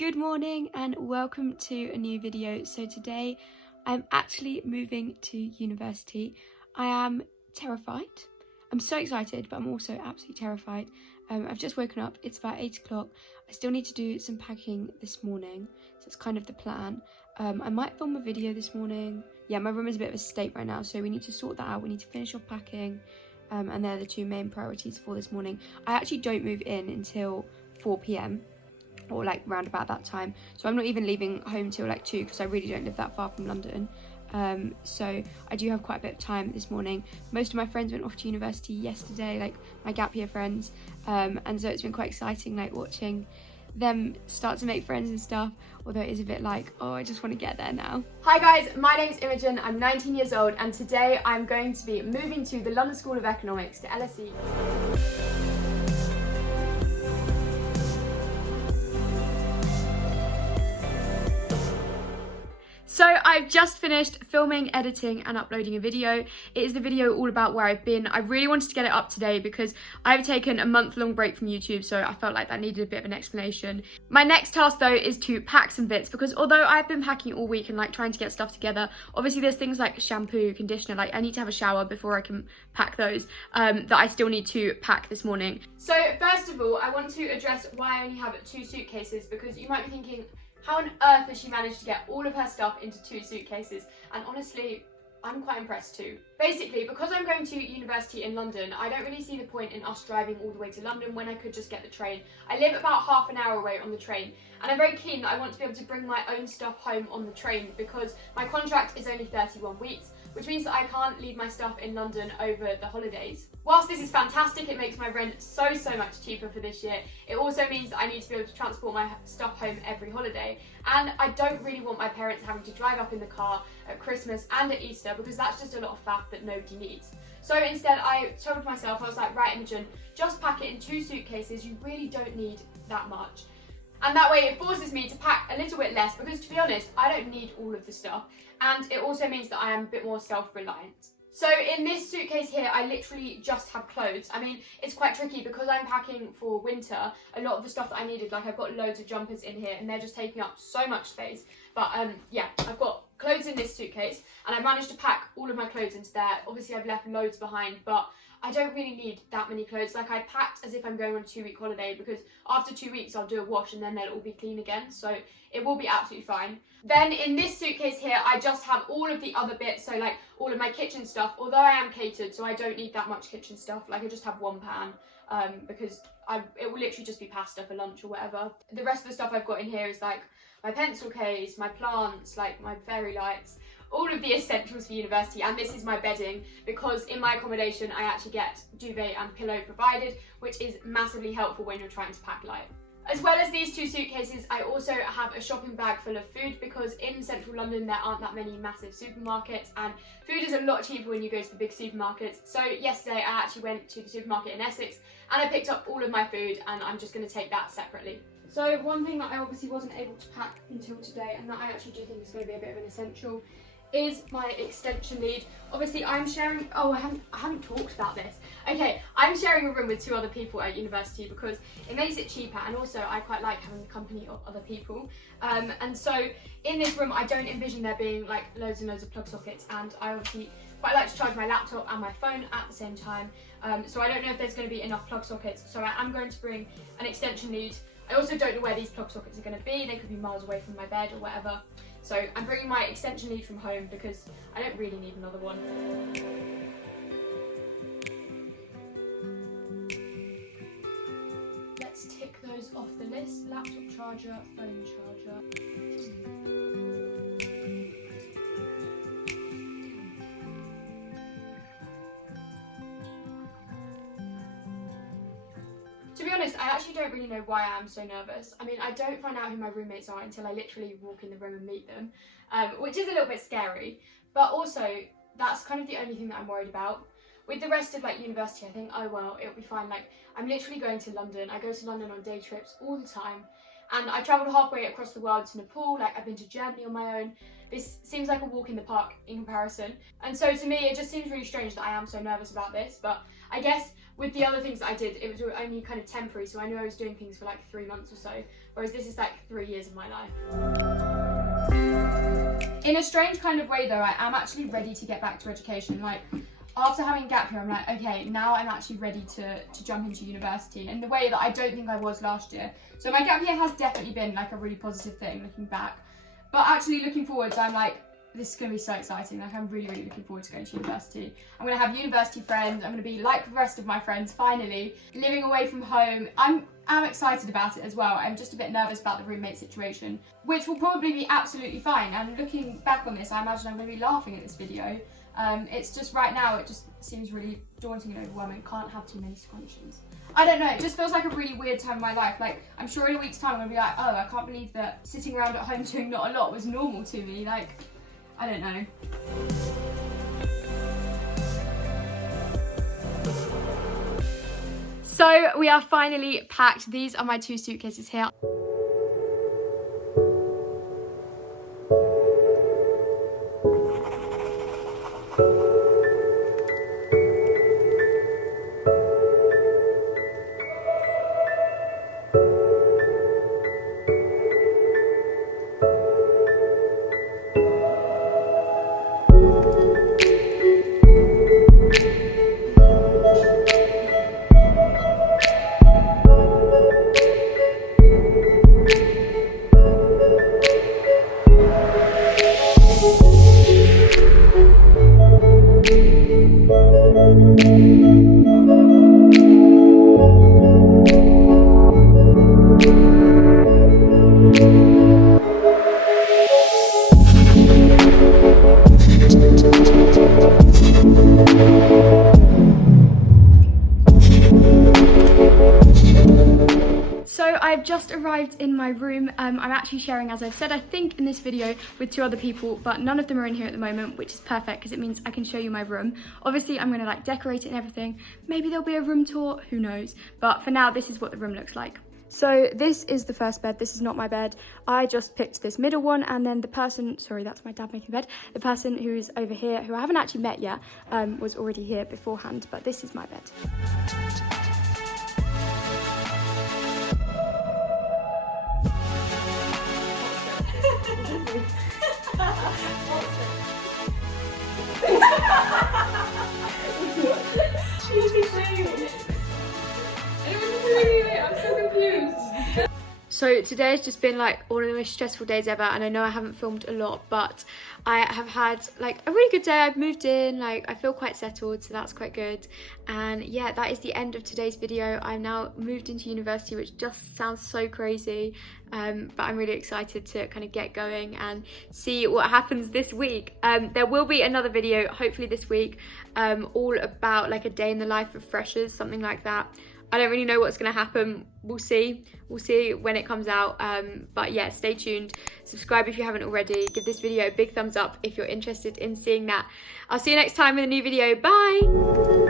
Good morning and welcome to a new video. So today I'm actually moving to university. I am terrified. I'm so excited, but I'm also absolutely terrified. I've just woken up. It's about 8 o'clock. I still need to do some packing this morning, so it's kind of the plan. I might film a video this morning. Yeah, my room is a bit of a state right now, so we need to sort that out. We need to finish off packing, and they're the two main priorities for this morning. I actually don't move in until 4 p.m. or like round about that time, so I'm not even leaving home till like 2 because I really don't live that far from London. So I do have quite a bit of time this morning. Most of my friends went off to university yesterday, like my gap year friends, and so it's been quite exciting, like watching them start to make friends and stuff, although it is a bit like, oh, I just want to get there now. Hi guys, my name's Imogen, I'm 19 years old, and today I'm going to be moving to the London School of Economics to LSE. So I've just finished filming, editing and uploading a video. It is the video all about where I've been. I really wanted to get it up today because I've taken a month-long break from YouTube, so I felt like that needed a bit of an explanation. My next task though is to pack some bits, because although I've been packing all week and like trying to get stuff together, obviously there's things like shampoo, conditioner, like I need to have a shower before I can pack those, that I still need to pack this morning. So first of all, I want to address why I only have 2 suitcases, because you might be thinking, how on earth has she managed to get all of her stuff into 2 suitcases? And honestly, I'm quite impressed too. Basically, because I'm going to university in London, I don't really see the point in us driving all the way to London when I could just get the train. I live about half an hour away on the train, and I'm very keen that I want to be able to bring my own stuff home on the train because my contract is only 31 weeks, which means that I can't leave my stuff in London over the holidays. Whilst this is fantastic, it makes my rent so much cheaper for this year. It also means that I need to be able to transport my stuff home every holiday. And I don't really want my parents having to drive up in the car at Christmas and at Easter, because that's just a lot of faff that nobody needs. So instead I told myself, I was like, right Imogen, just pack it in 2 suitcases, you really don't need that much. And that way it forces me to pack a little bit less, because to be honest, I don't need all of the stuff. And it also means that I am a bit more self-reliant. So in this suitcase here, I literally just have clothes. I mean, it's quite tricky because I'm packing for winter. A lot of the stuff that I needed, like I've got loads of jumpers in here and they're just taking up so much space. But yeah, I've got clothes in this suitcase and I managed to pack all of my clothes into there. Obviously I've left loads behind, but I don't really need that many clothes. Like I packed as if I'm going on a 2-week holiday, because after 2 weeks I'll do a wash and then they'll all be clean again. So it will be absolutely fine. Then in this suitcase here, I just have all of the other bits. So like all of my kitchen stuff, although I am catered, so I don't need that much kitchen stuff. Like I just have 1 pan because it will literally just be pasta for lunch or whatever. The rest of the stuff I've got in here is like my pencil case, my plants, like my fairy lights, all of the essentials for university. And this is my bedding, because in my accommodation I actually get duvet and pillow provided, which is massively helpful when you're trying to pack light. As well as these 2 suitcases, I also have a shopping bag full of food, because in central London there aren't that many massive supermarkets and food is a lot cheaper when you go to the big supermarkets. So yesterday I actually went to the supermarket in Essex and I picked up all of my food, and I'm just going to take that separately. So one thing that I obviously wasn't able to pack until today, and that I actually do think is going to be a bit of an essential, is my extension lead. Obviously I'm sharing, I haven't talked about this. Okay, I'm sharing a room with 2 other people at university because it makes it cheaper, and also I quite like having the company of other people. And so in this room I don't envision there being like loads and loads of plug sockets, and I obviously quite like to charge my laptop and my phone at the same time. So I don't know if there's going to be enough plug sockets, so I am going to bring an extension lead. I also don't know where these plug sockets are going to be. They could be miles away from my bed or whatever. So I'm bringing my extension lead from home because I don't really need another one. Let's tick those off the list. Laptop charger, phone charger. To be honest, I actually don't really know why I am so nervous. I mean, I don't find out who my roommates are until I literally walk in the room and meet them, which is a little bit scary, but also that's kind of the only thing that I'm worried about. With the rest of like university, I think, oh well, it'll be fine. Like I'm literally going to London. I go to London on day trips all the time, and I travelled halfway across the world to Nepal. Like I've been to Germany on my own. This seems like a walk in the park in comparison. And so to me, it just seems really strange that I am so nervous about this, but I guess with the other things that I did, it was only kind of temporary, so I knew I was doing things for like 3 months or so, whereas this is like 3 years of my life. In a strange kind of way though, I am actually ready to get back to education. Like, after having a gap year, I'm like, okay, now I'm actually ready to jump into university in the way that I don't think I was last year. So my gap year has definitely been like a really positive thing looking back. But actually looking forwards, I'm like, this is going to be so exciting. Like, I'm really, really looking forward to going to university. I'm going to have university friends. I'm going to be like the rest of my friends, finally. Living away from home. I'm excited about it as well. I'm just a bit nervous about the roommate situation, which will probably be absolutely fine. And looking back on this, I imagine I'm going to be laughing at this video. It's just right now, it just seems really daunting and overwhelming. Can't have too many scrunchies. I don't know, it just feels like a really weird time in my life. Like, I'm sure in a week's time I'm going to be like, oh, I can't believe that sitting around at home doing not a lot was normal to me. Like, I don't know. So we are finally packed. These are my 2 suitcases here. I've just arrived in my room. I'm actually sharing, as I've said, I think in this video with 2 other people, but none of them are in here at the moment, which is perfect because it means I can show you my room. Obviously, I'm going to like decorate it and everything. Maybe there'll be a room tour, who knows? But for now, this is what the room looks like. So this is the first bed. This is not my bed. I just picked this middle one, and then the person, sorry, that's my dad making bed. The person who's over here, who I haven't actually met yet, was already here beforehand, but this is my bed. So today has just been like one of the most stressful days ever, and I know I haven't filmed a lot, but I have had like a really good day. I've moved in, like I feel quite settled, so that's quite good. And yeah, that is the end of today's video. I've now moved into university, which just sounds so crazy, but I'm really excited to kind of get going and see what happens this week. There will be another video hopefully this week, all about like a day in the life of freshers, something like that. I don't really know what's going to happen. We'll see when it comes out. But yeah, stay tuned. Subscribe if you haven't already. Give this video a big thumbs up if you're interested in seeing that. I'll see you next time with a new video. Bye.